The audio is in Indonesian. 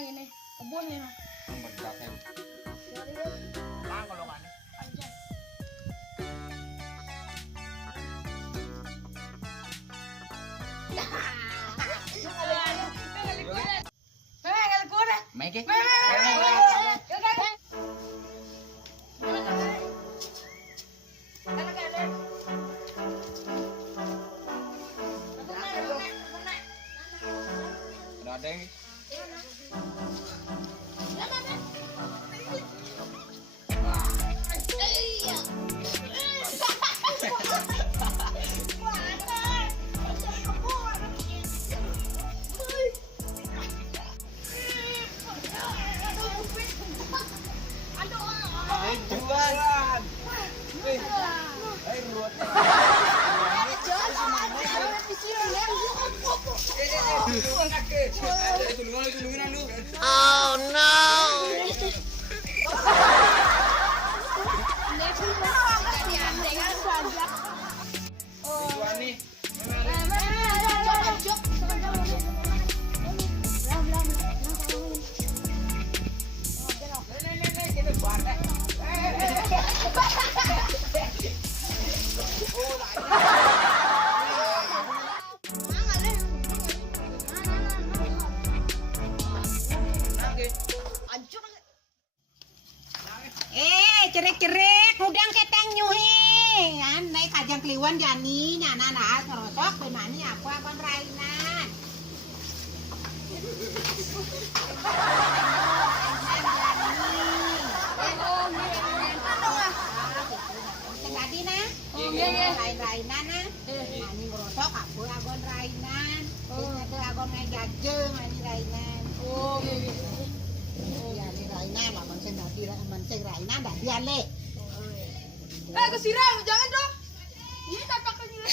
Ini kebunnya. Oh no! Cerik-cerik, udang keteng nyuhi. Naik kajang kliwon jani, nyana nah ngerosok, benani aku abang rainan. Tadi nah, rainan nah, nani ngerosok aku abang rainan. Itu abang ngejajeng, nani rainan. Ya ni rainan lah, mancing tadi mancing rainan dah dia le. Kesirang, jangan dong. Ini kakak nyuruh